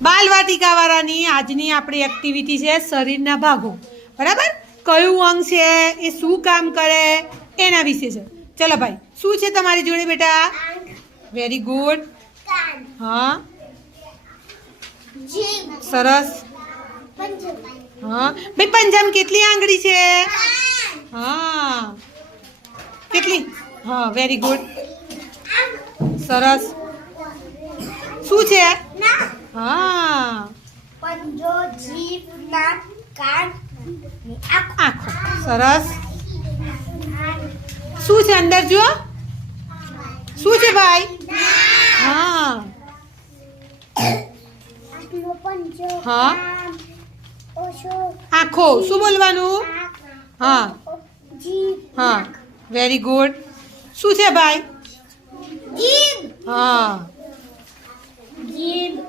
બાલવાટિકાવાળાની આજની આપણી એક્ટિવિટી છે શરીરના ભાગો. બરાબર? કયું અંગ છે એ શું કામ કરે એના વિશે છે. ચલો ભાઈ, શું છે તમારી જોડે બેટા? Very good. હા, સરસ. હા ભાઈ, પંજામાં કેટલી આંગળી છે? હા, કેટલી? હા, વેરી ગુડ. સરસ. શું છે? હા, પંજો, જીભ, નાક, કાન, આંખો. સરસ. શું છે અંદર? જો શું છે ભાઈ? હા, હા, આંખો. શું બોલવાનું? હા, હા, વેરી ગુડ. શું છે ભાઈ? જીભ, હા, જીભ.